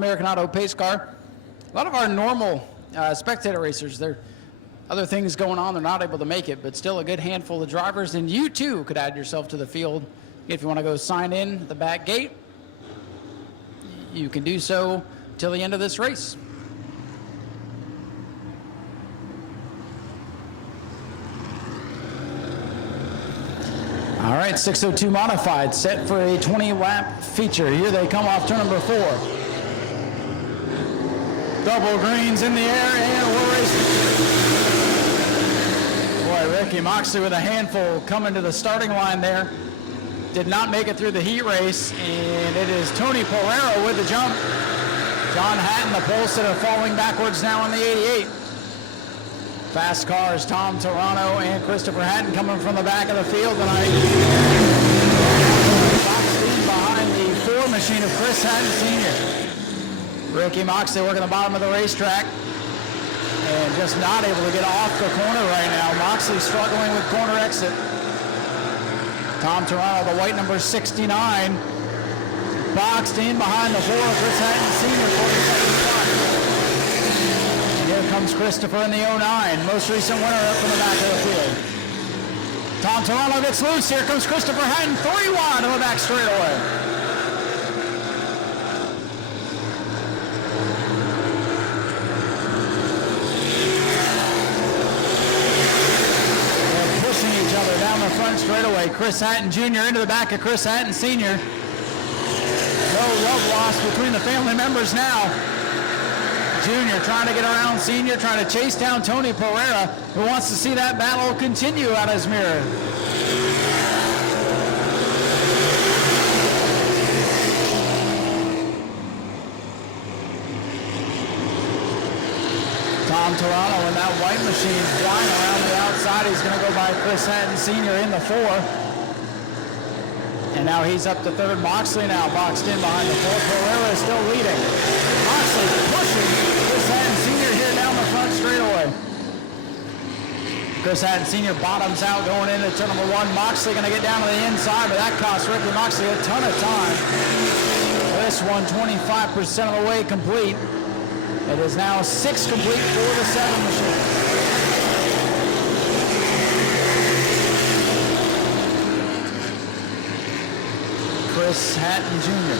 American Auto pace car. A lot of our normal spectator racers, there are other things going on, they're not able to make it, but still a good handful of drivers, and you too could add yourself to the field. If you want to go sign in at the back gate, you can do so till the end of this race. All right, 602 modified, set for a 20-lap feature. Here they come off turn number 4. Double greens in the air, and we're racing. Boy, Ricky Moxley with a handful coming to the starting line there. Did not make it through the heat race, and it is Tony Pereira with the jump. John Hatton, the pole sitter, falling backwards now in the 88. Fast cars, Tom Toronto and Christopher Hatton coming from the back of the field tonight. Boxing behind the 4 machine of Chris Hatton Sr. Ricky Moxley working the bottom of the racetrack and just not able to get off the corner right now. Moxley struggling with corner exit. Tom Toronto, the white number 69, boxed in behind the 4 of Chris Hatton Sr. 42nd spot. And here comes Christopher in the 09, most recent winner up from the back of the field. Tom Toronto gets loose. Here comes Christopher Hatton, 3 wide on the back straightaway. Down the front straightaway. Chris Hatton Jr. into the back of Chris Hatton Sr. No love lost between the family members now. Jr. trying to get around Sr., trying to chase down Tony Pereira, who wants to see that battle continue out of his mirror. Tom Toronto in that white machine flying around the outside. He's going to go by Chris Hatton Sr. in the 4. And now he's up to 3rd. Moxley now boxed in behind the 4. Pereira is still leading. Moxley pushing Chris Hatton Sr. here down the front straightaway. Chris Hatton Sr. bottoms out going into turn number 1. Moxley going to get down to the inside, but that costs Ricky Moxley a ton of time. This one 25% of the way complete. It is now 6 complete for the 7 machine. Chris Hatton Jr.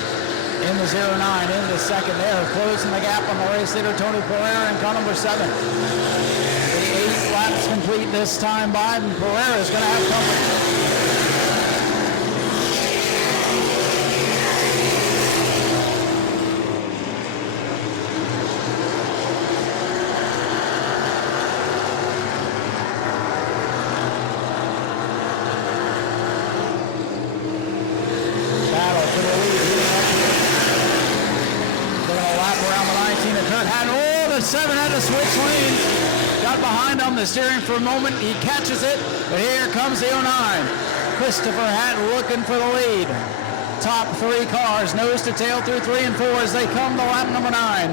in the 09, in the second there, closing the gap on the race leader, Tony Pereira, in car number 7. The 8 laps complete this time by, and Pereira is going to have company. The 7 had to switch lanes, got behind on the steering for a moment, he catches it, but here comes the 09. Christopher Hatton looking for the lead. Top 3 cars, nose to tail through 3 and 4 as they come to lap number 9.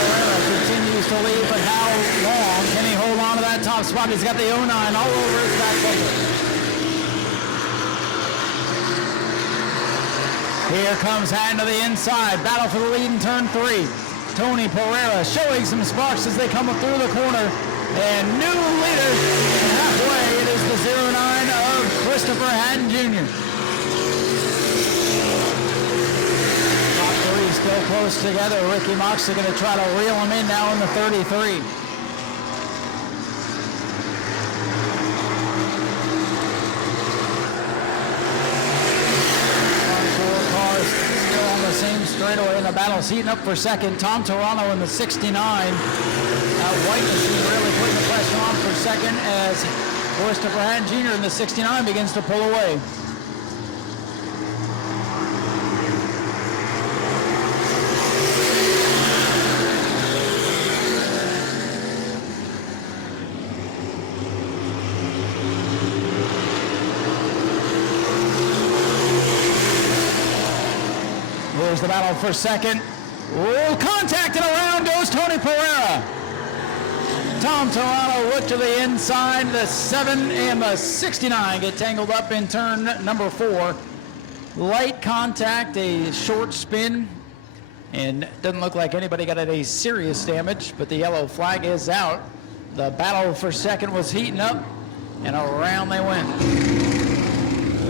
Pereira continues to lead, but how long can he hold on to that top spot? He's got the 09 all over his back bumper. Here comes Hatton to the inside. Battle for the lead in turn 3. Tony Pereira showing some sparks as they come up through the corner. And new leader halfway. It is the 09 of Christopher Hatton Jr. Top 3 still close together. Ricky Moxley going to try to reel him in now in the 33. Same straightaway in the battle's heating up for second. Tom Toronto in the 69. White machine really putting the pressure on for second as Christopher Hatton Jr. in the 69 begins to pull away. Here's the battle for second. Oh, contact and around goes Tony Pereira. Tom Toronto look to the inside. The 7 and the 69 get tangled up in turn number 4. light contact, a short spin, and doesn't look like anybody got any serious damage, but the yellow flag is out. The battle for second was heating up, and around they went.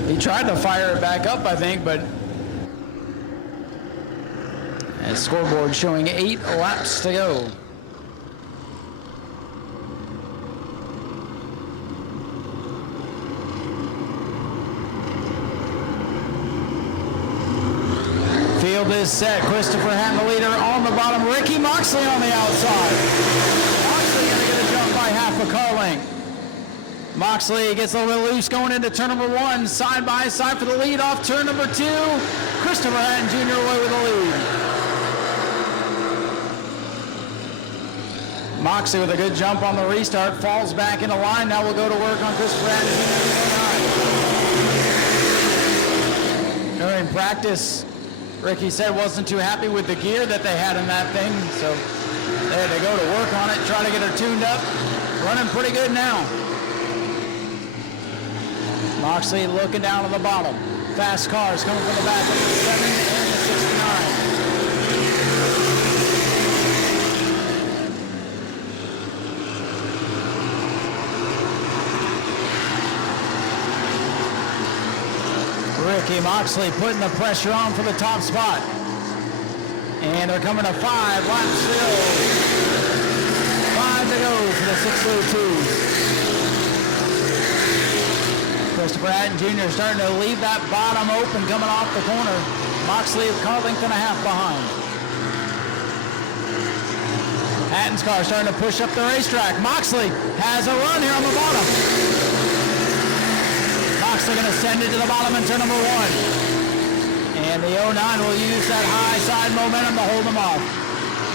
He tried to fire it back up, I think, but the scoreboard showing 8 laps to go. Field is set. Christopher Hatton, the leader, on the bottom. Ricky Moxley on the outside. Moxley going to get a jump by half a car length. Moxley gets a little bit loose going into turn number 1. Side by side for the lead off turn number 2. Christopher Hatton Jr. away with the lead. Moxley with a good jump on the restart. Falls back into line. Now we'll go to work on Christopher Hatton Jr. During practice, Ricky said wasn't too happy with the gear that they had in that thing, so they had to go to work on it, try to get her tuned up. Running pretty good now. Moxley looking down on the bottom. Fast cars coming from the back of the 7 and the 69. Ricky Moxley putting the pressure on for the top spot. And they're coming to 5 laps still. 5 to go for the 602s. Christopher Hatton Jr. starting to leave that bottom open coming off the corner. Moxley a car length and a half behind. Hatton's car starting to push up the racetrack. Moxley has a run here on the bottom. Moxley going to send it to the bottom in turn number 1. And the 09 will use that high side momentum to hold them off.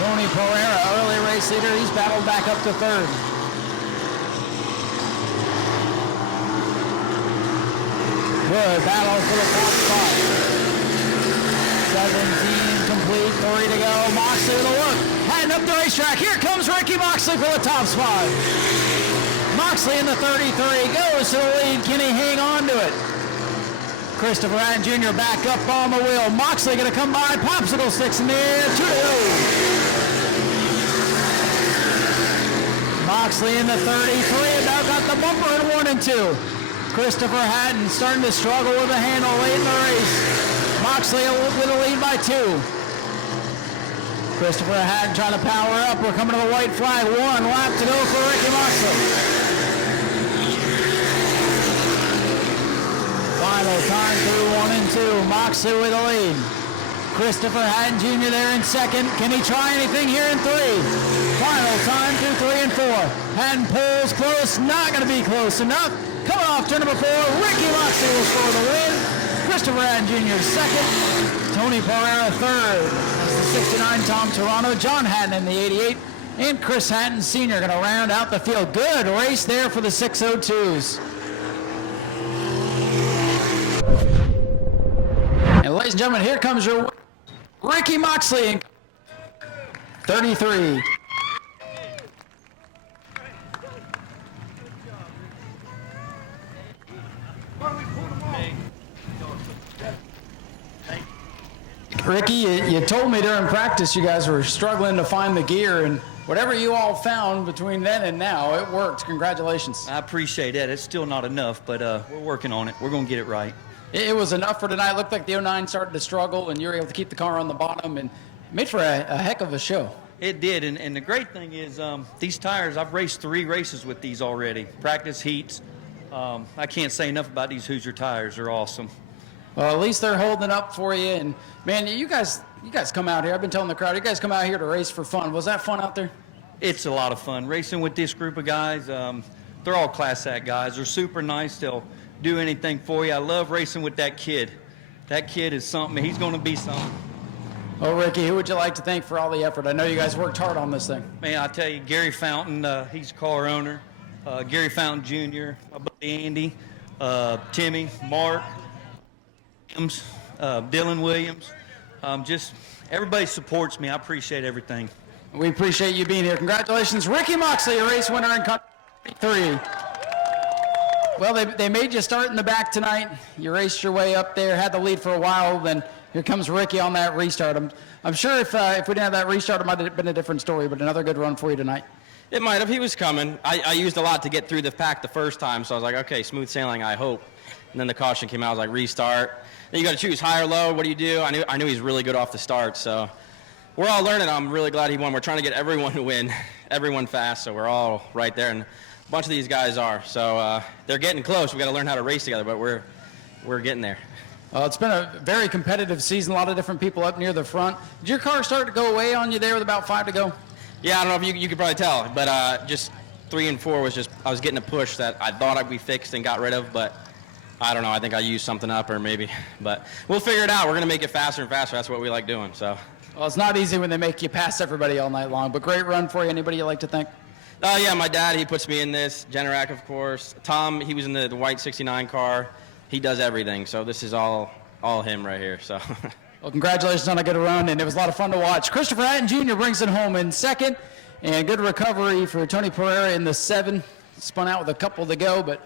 Tony Pereira, early race leader, he's battled back up to 3rd. Good battle for the top spot. 17 complete, 3 to go. Moxley with a look, heading up the racetrack. Here comes Ricky Moxley for the top spot. Moxley in the 33 goes to the lead. Can he hang on to it? Christopher Hatton Jr. back up on the wheel. Moxley going to come by. Popsicle sticks in the air. 2 to go. Moxley in the 33 about got the bumper in 1 and 2. Christopher Hatton starting to struggle with the handle late in the race. Moxley with a lead by 2. Christopher Hatton trying to power up. We're coming to the white flag. 1 lap to go for Ricky Moxley. Final time through 1 and 2. Moxley with the lead. Christopher Hatton Jr. there in 2nd. Can he try anything here in 3? Final time through 3 and 4. Hatton pulls close. Not going to be close enough. Coming off turn number 4. Ricky Moxley will score the win. Christopher Hatton Jr. 2nd. Tony Pereira 3rd. That's the 69 Tom Toronto. John Hatton in the 88. And Chris Hatton Sr. going to round out the field. Good race there for the 602s. And ladies and gentlemen, here comes your Ricky Moxley in 33. Ricky, you told me during practice you guys were struggling to find the gear, and whatever you all found between then and now, it worked. Congratulations. I appreciate that. It's still not enough, but we're working on it. We're going to get it right. It was enough for tonight. It looked like the 09 started to struggle, and you were able to keep the car on the bottom, and made for a heck of a show. It did, and the great thing is these tires, I've raced 3 races with these already, practice heats. I can't say enough about these Hoosier tires. They're awesome. Well, at least they're holding up for you, and man, you guys come out here. I've been telling the crowd, you guys come out here to race for fun. Was that fun out there? It's a lot of fun. Racing with this group of guys, they're all class act guys. They're super nice. They'll do anything for you. I love racing with that kid. That kid is something. He's going to be something. Oh, Ricky, who would you like to thank for all the effort? I know you guys worked hard on this thing. Man, I tell you, Gary Fountain, he's a car owner. Gary Fountain Jr., my buddy Andy, Timmy, Mark, Dylan Williams. Just everybody supports me. I appreciate everything. We appreciate you being here. Congratulations, Ricky Moxley, a race winner in Country 3. Well, they made you start in the back tonight. You raced your way up there, had the lead for a while, then here comes Ricky on that restart. I'm sure if we didn't have that restart, it might have been a different story, but another good run for you tonight. It might have. He was coming. I used a lot to get through the pack the first time, so I was like, okay, smooth sailing, I hope. And then the caution came out. I was like, restart. Then you got to choose high or low. What do you do? I knew he's really good off the start, so we're all learning. I'm really glad he won. We're trying to get everyone to win, everyone fast, so we're all right there. And a bunch of these guys are. So they're getting close. We've got to learn how to race together, but we're getting there. It's been a very competitive season. A lot of different people up near the front. Did your car start to go away on you there with about 5 to go? Yeah, I don't know if you could probably tell, but just 3 and 4 was just, I was getting a push that I thought I'd be fixed and got rid of, but I don't know. I think I used something up or maybe, but we'll figure it out. We're going to make it faster and faster. That's what we like doing, so. Well, it's not easy when they make you pass everybody all night long, but great run for you. Anybody you like to thank? Yeah, my dad, he puts me in this. Generac, of course. Tom, he was in the white 69 car. He does everything, so this is all him right here, so. Well, congratulations on a good run, and it was a lot of fun to watch. Christopher Hatton Jr. brings it home in second, and good recovery for Tony Pereira in the 7. Spun out with a couple to go, but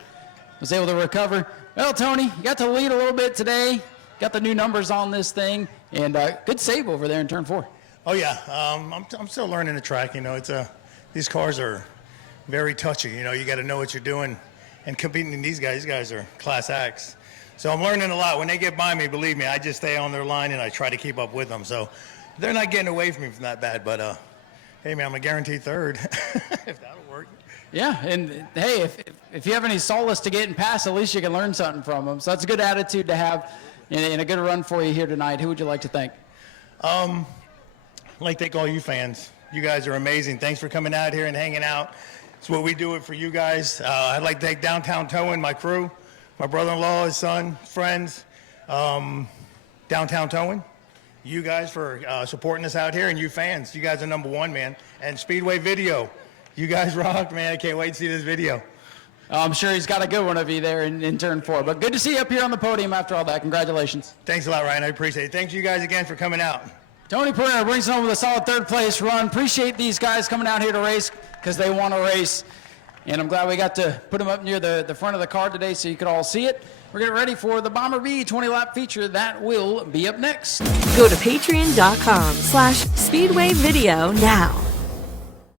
was able to recover. Well, Tony, you got to lead a little bit today. Got the new numbers on this thing, and good save over there in turn 4. Oh yeah, I'm still learning the track. You know, these cars are very touchy. You know, you got to know what you're doing, and competing in these guys. These guys are class acts. So I'm learning a lot. When they get by me, believe me, I just stay on their line and I try to keep up with them. So they're not getting away from me from that bad. But hey man, I'm a guaranteed third if that'll work. Yeah, and hey, if you have any solace to getting past, at least you can learn something from them. So that's a good attitude to have, and a good run for you here tonight. Who would you like to thank? I'd like to thank all you fans. You guys are amazing. Thanks for coming out here and hanging out. It's what we do it for you guys. I'd like to thank Downtown Towing, my crew, my brother-in-law, his son, friends, Downtown Towing. You guys for supporting us out here, and you fans. You guys are number one, man. And Speedway Video. You guys rock, man. I can't wait to see this video. I'm sure he's got a good one of you there in turn 4. But good to see you up here on the podium after all that. Congratulations. Thanks a lot, Ryan. I appreciate it. Thanks you guys again for coming out. Tony Pereira brings it home with a solid 3rd place run. Appreciate these guys coming out here to race because they want to race. And I'm glad we got to put them up near the front of the car today so you could all see it. We're getting ready for the Bomber B 20-lap feature. That will be up next. Go to patreon.com/Speedway Video now.